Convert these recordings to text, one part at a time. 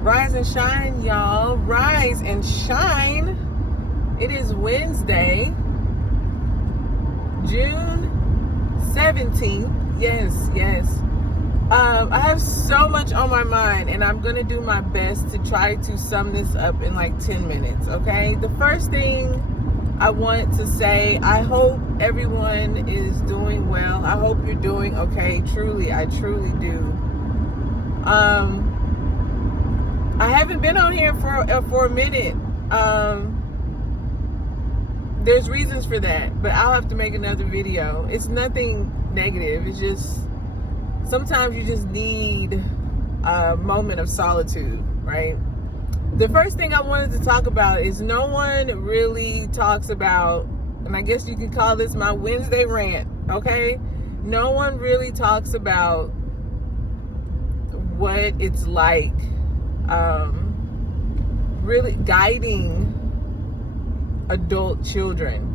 Rise and shine, y'all. Rise and shine. It is Wednesday, June 17th. Yes. I have so much on my mind, and I'm going to do my best to try to sum this up in like 10 minutes, okay? The first thing I want to say, I hope everyone is doing well. I hope you're doing okay. I truly do. I haven't been on here for a minute. There's reasons for that, but I'll have to make another video. It's nothing negative. It's just sometimes you just need a moment of solitude, right? The first thing I wanted to talk about is no one really talks about, and I guess you could call this my Wednesday rant, okay? No one really talks about what it's like really guiding adult children.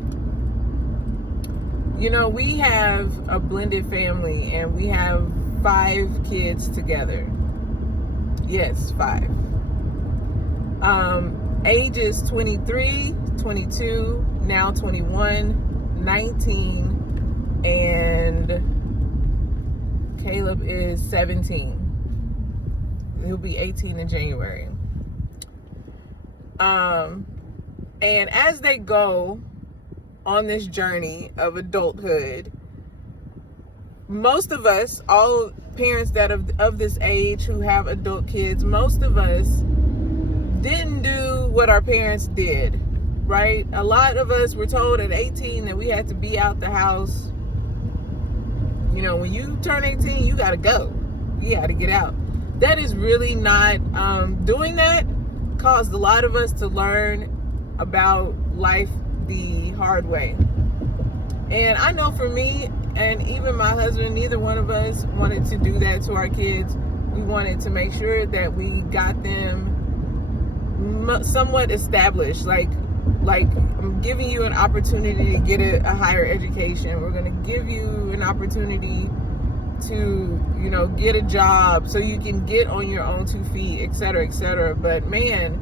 You know, we have a blended family and we have 5 kids together. Yes, 5. Ages 23, 22, now 21, 19, and Caleb is 17. He'll be 18 in January. And as they go on this journey of adulthood, most of us, all parents that of this age who have adult kids, most of us didn't do what our parents did, right? A lot of us were told at 18 that we had to be out the house. You know, when you turn 18, you gotta go. You gotta get out. That is really not, doing that caused a lot of us to learn about life the hard way. And I know for me, and even my husband, neither one of us wanted to do that to our kids. We wanted to make sure that we got them somewhat established, like I'm giving you an opportunity to get a higher education. We're going to give you an opportunity to, you know, get a job so you can get on your own 2 feet, etc. But man,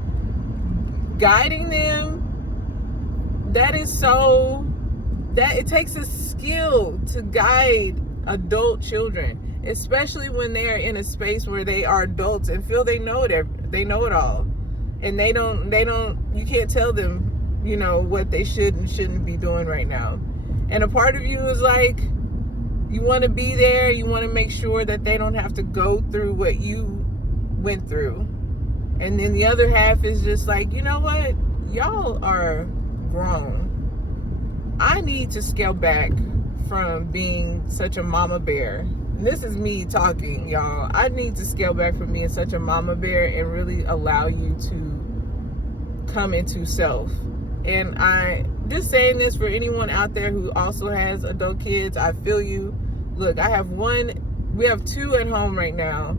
guiding them, that it takes a skill to guide adult children, especially when they are in a space where they are adults and feel they know it all, and they don't you can't tell them, you know, what they should and shouldn't be doing right now. And a part of you is like, you want to be there, you want to make sure that they don't have to go through what you went through. And then the other half is just like, you know what, y'all are grown. I need to scale back from being such a mama bear. And this is me talking, y'all. I need to scale back from being such a mama bear and really allow you to come into self. And I just saying this for anyone out there who also has adult kids, I feel you. Look, we have 2 at home right now.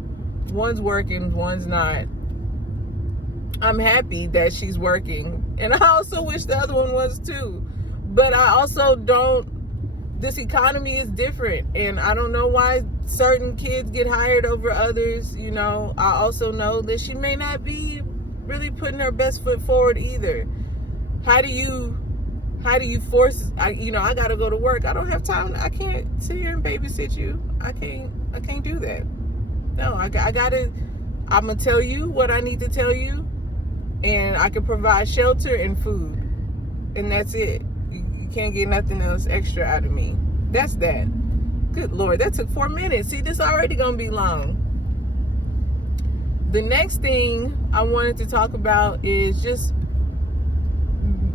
One's working, one's not. I'm happy that she's working. And I also wish the other one was too. But I also this economy is different. And I don't know why certain kids get hired over others. You know, I also know that she may not be really putting her best foot forward either. How do you force, I gotta go to work. I don't have time. I can't sit here and babysit you. I can't do that. No, I'm gonna tell you what I need to tell you, and I can provide shelter and food, and that's it. You can't get nothing else extra out of me. That's that. Good Lord, that took 4 minutes. See, this already gonna be long. The next thing I wanted to talk about is just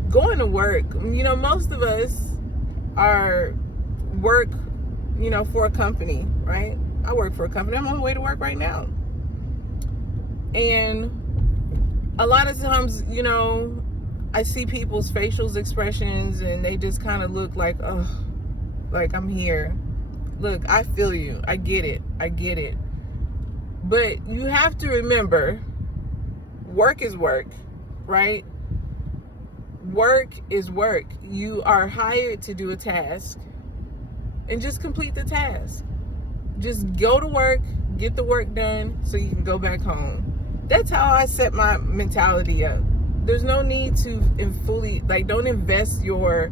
going to work. You know, most of us work, you know, for a company, right? I work for a company. I'm on my way to work right now. And a lot of times, you know, I see people's facial expressions and they just kind of look like, oh, like I'm here. Look, I feel you. I get it. But you have to remember, work is work, right? Work is work. You are hired to do a task, and just complete the task. Just go to work, get the work done so you can go back home. That's how I set my mentality up. There's no need to fully, like, don't invest your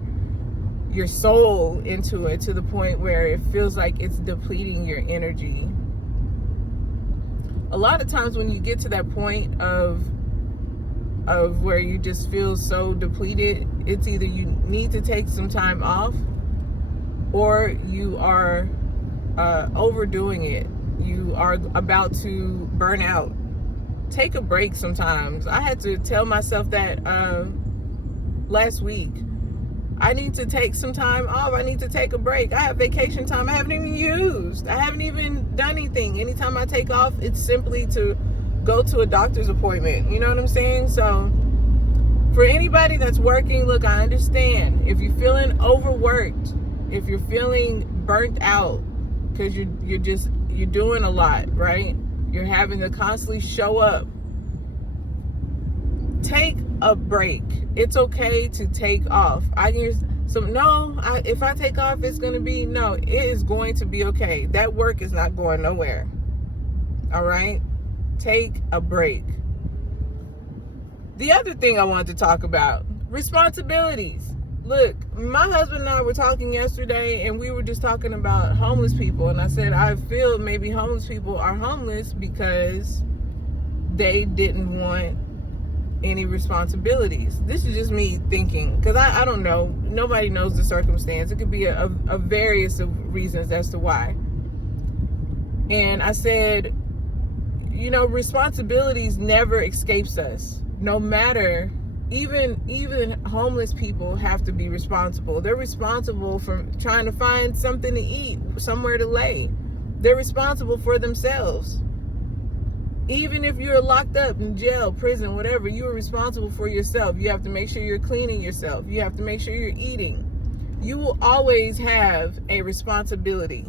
soul into it to the point where it feels like it's depleting your energy. A lot of times when you get to that point of where you just feel so depleted, it's either you need to take some time off or you are overdoing it. You are about to burn out. Take a break sometimes. I had to tell myself that last week. I need to take some time off. I need to take a break. I have vacation time I haven't even used. I haven't even done anything. Anytime I take off, it's simply to go to a doctor's appointment. You know what I'm saying? So for anybody that's working, look, I understand. If you're feeling overworked, if you're feeling burnt out, because you're doing a lot, right? You're having to constantly show up. Take a break. It's okay to take off. If I take off, it's going to be, no, it is going to be okay. That work is not going nowhere. All right? Take a break. The other thing I wanted to talk about, responsibilities. Look, my husband and I were talking yesterday, and we were just talking about homeless people. And I said, I feel maybe homeless people are homeless because they didn't want any responsibilities. This is just me thinking, because I don't know. Nobody knows the circumstance. It could be a various of reasons as to why. And I said, responsibilities never escapes us. No matter, even homeless people have to be responsible. They're responsible for trying to find something to eat, somewhere to lay. They're responsible for themselves. Even if you're locked up in jail, prison, whatever, you are responsible for yourself. You have to make sure you're cleaning yourself. You have to make sure you're eating. You will always have a responsibility.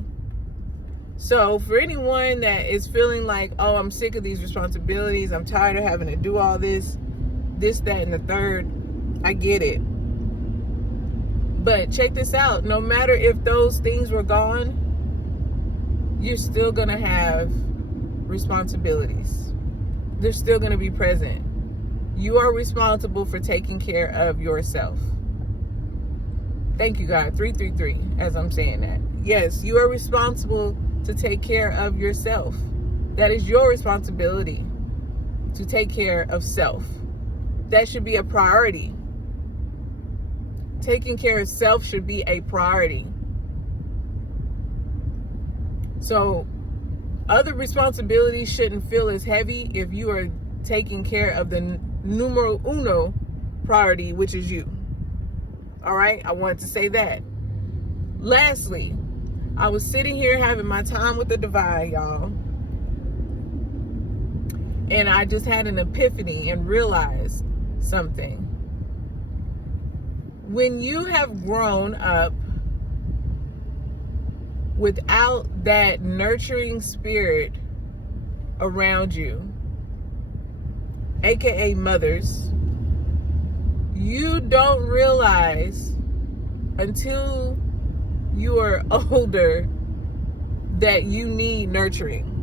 So for anyone that is feeling like, oh, I'm sick of these responsibilities, I'm tired of having to do all this, that, and the third, I get it. But check this out. No matter if those things were gone, you're still going to have responsibilities. They're still going to be present. You are responsible for taking care of yourself. Thank you, God. 333, as I'm saying that. Yes, you are responsible to take care of yourself. That is your responsibility, to take care of self. That should be a priority. Taking care of self should be a priority. So other responsibilities shouldn't feel as heavy if you are taking care of the numero uno priority, which is you. All right, I wanted to say that. Lastly, I was sitting here having my time with the divine, y'all. And I just had an epiphany and realized something. When you have grown up without that nurturing spirit around you, aka mothers, you don't realize until you are older that you need nurturing.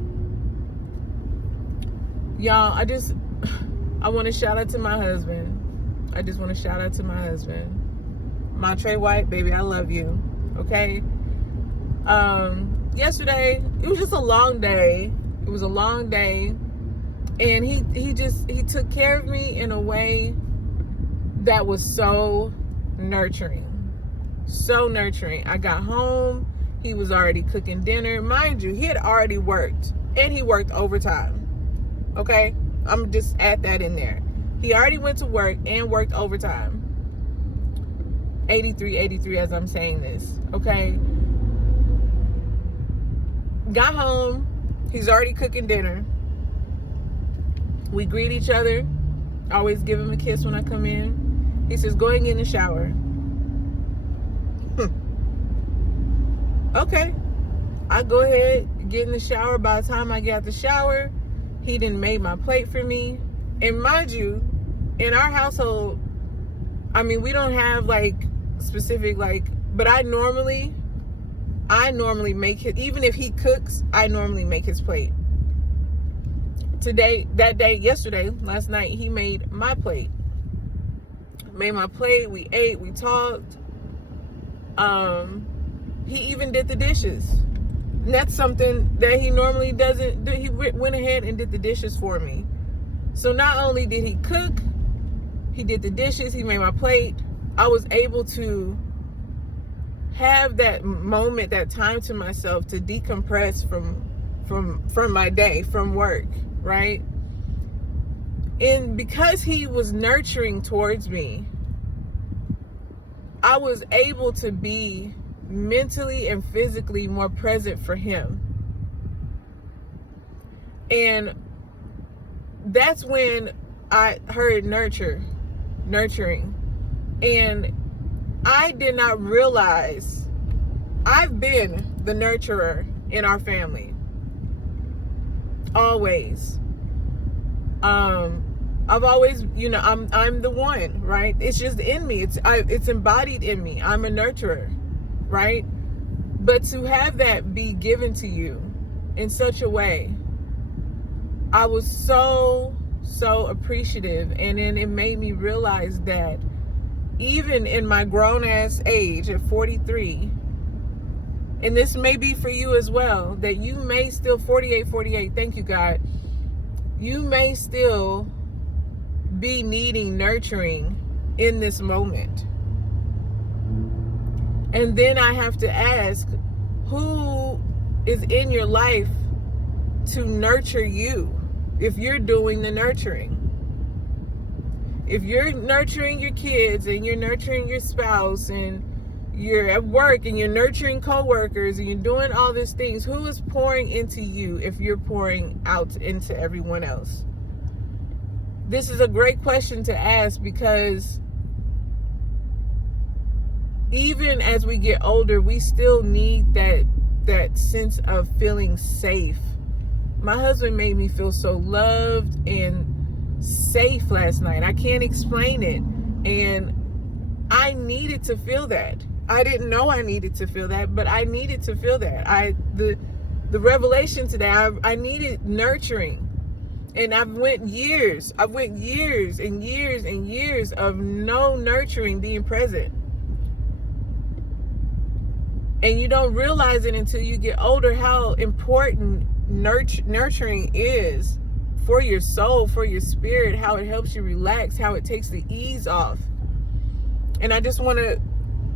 Y'all, I want to shout out to my husband. I just want to shout out to my husband. Montre White, baby, I love you. Okay? Yesterday, it was just a long day. It was a long day. And he took care of me in a way that was so nurturing. So nurturing. I got home. He was already cooking dinner. Mind you, he had already worked. And he worked overtime. Okay? I'm just add that in there. He already went to work and worked overtime. 83 as I'm saying this. Okay? Got home. He's already cooking dinner. We greet each other. I always give him a kiss when I come in. He says, go and get in the shower. Okay. I go ahead, get in the shower. By the time I get out the shower, he done made my plate for me. And mind you, in our household, I mean, we don't have specific but I normally make it, even if he cooks, I normally make his plate. yesterday, last night, he made my plate. We ate, we talked. He even did the dishes. And that's something that he normally doesn't do. He went ahead and did the dishes for me. So not only did he cook, he did the dishes, he made my plate. I was able to have that moment, that time to myself to decompress from my day, from work, right? And because he was nurturing towards me, I was able to be mentally and physically more present for him. And that's when I heard nurturing. And I did not realize I've been the nurturer in our family. Always. I've always, I'm the one, right? It's just in me. It's embodied in me. I'm a nurturer, right? But to have that be given to you in such a way, I was so appreciative. And then it made me realize that even in my grown-ass age at 43, and this may be for you as well, that you may still, 48, thank you, God, you may still be needing nurturing in this moment. And then I have to ask, who is in your life to nurture you if you're doing the nurturing? If you're nurturing your kids and you're nurturing your spouse and you're at work and you're nurturing coworkers and you're doing all these things, who is pouring into you if you're pouring out into everyone else? This is a great question to ask, because even as we get older, we still need that sense of feeling safe. My husband made me feel so loved and safe last night. I can't explain it. And I needed to feel that. I didn't know I needed to feel that, but I needed to feel that. The revelation today, I needed nurturing. And I've went years and years of no nurturing being present. And you don't realize it until you get older how important nurturing is for your soul, for your spirit, how it helps you relax, how it takes the ease off. And I just want to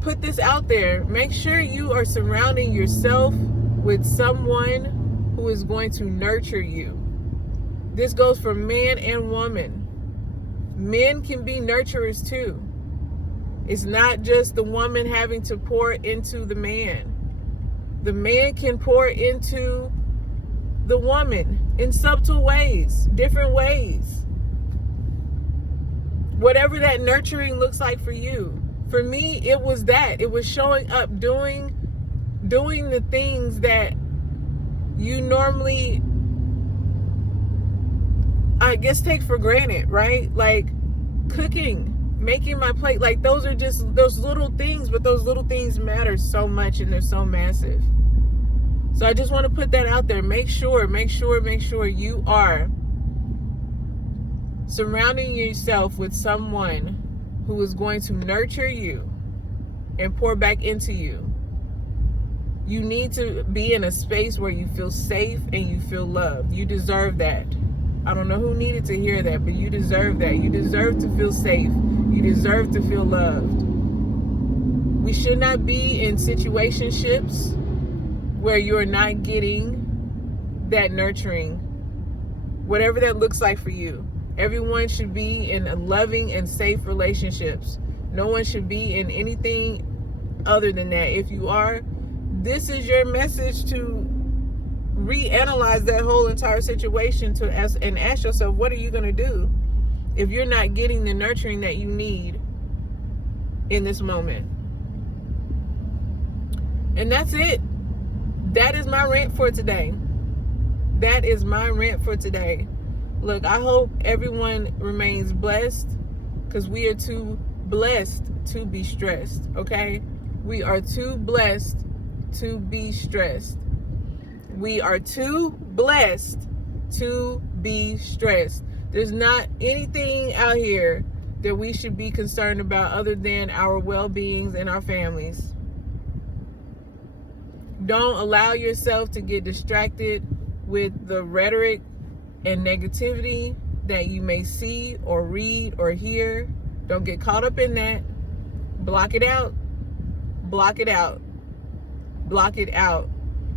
put this out there. Make sure you are surrounding yourself with someone who is going to nurture you. This goes for man and woman. Men can be nurturers too. It's not just the woman having to pour into the man. The man can pour into the woman in subtle ways, different ways. Whatever that nurturing looks like for you. For me, it was that. It was showing up, doing the things that you normally, I guess, take for granted, right? Like cooking, making my plate. Like those are just those little things, but those little things matter so much and they're so massive. So I just want to put that out there. Make sure you are surrounding yourself with someone who is going to nurture you and pour back into you. You need to be in a space where you feel safe and you feel loved. You deserve that. I don't know who needed to hear that, but you deserve that. You deserve to feel safe. You deserve to feel loved. We should not be in situationships where you're not getting that nurturing, whatever that looks like for you. Everyone should be in loving and safe relationships. No one should be in anything other than that. If you are, this is your message to reanalyze that whole entire situation and ask yourself, what are you going to do if you're not getting the nurturing that you need in this moment? And that's it. That is my rant for today. That is my rant for today. Look, I hope everyone remains blessed, because we are too blessed to be stressed, okay? We are too blessed to be stressed. We are too blessed to be stressed. There's not anything out here that we should be concerned about other than our well-beings and our families. Don't allow yourself to get distracted with the rhetoric and negativity that you may see or read or hear. Don't get caught up in that. Block it out. Block it out. Block it out.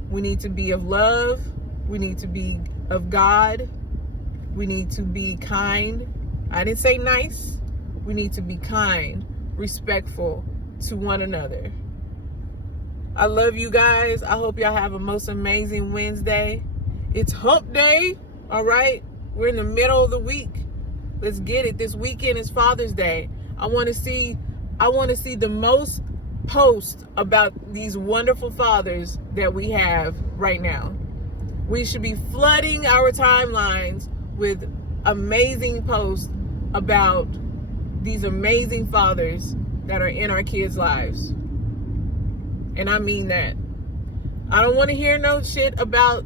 We need to be of love. We need to be of God. We need to be kind. I didn't say nice. We need to be kind, respectful to one another. I love you guys. I hope y'all have a most amazing Wednesday. It's hump day, all right? We're in the middle of the week. Let's get it. This weekend is Father's Day. I want to see the most posts about these wonderful fathers that we have right now. We should be flooding our timelines with amazing posts about these amazing fathers that are in our kids' lives. And I mean that. I don't want to hear no shit about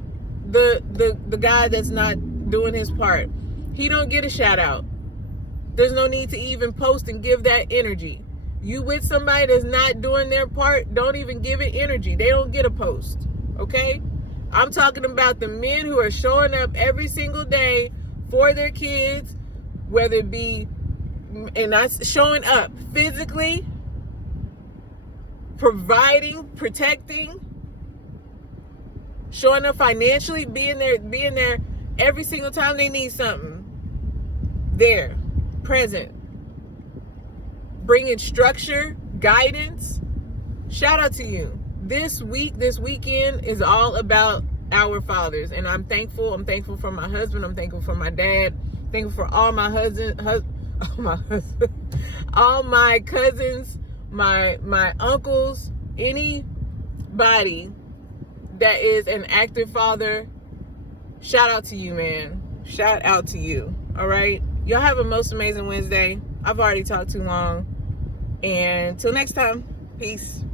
the guy that's not doing his part. He don't get a shout out. There's no need to even post and give that energy. You with somebody that's not doing their part, don't even give it energy. They don't get a post. Okay? I'm talking about the men who are showing up every single day for their kids, whether it be, and that's showing up physically, providing, protecting, showing up financially, being there every single time they need something. There, present, bringing structure, guidance. Shout out to you. This weekend is all about our fathers, and I'm thankful. I'm thankful for my husband. I'm thankful for my dad. Thankful for all my all my cousins, my uncles, anybody that is an active father. Shout out to you, man. Shout out to you. All right. Y'all have a most amazing Wednesday. I've already talked too long. And till next time, peace.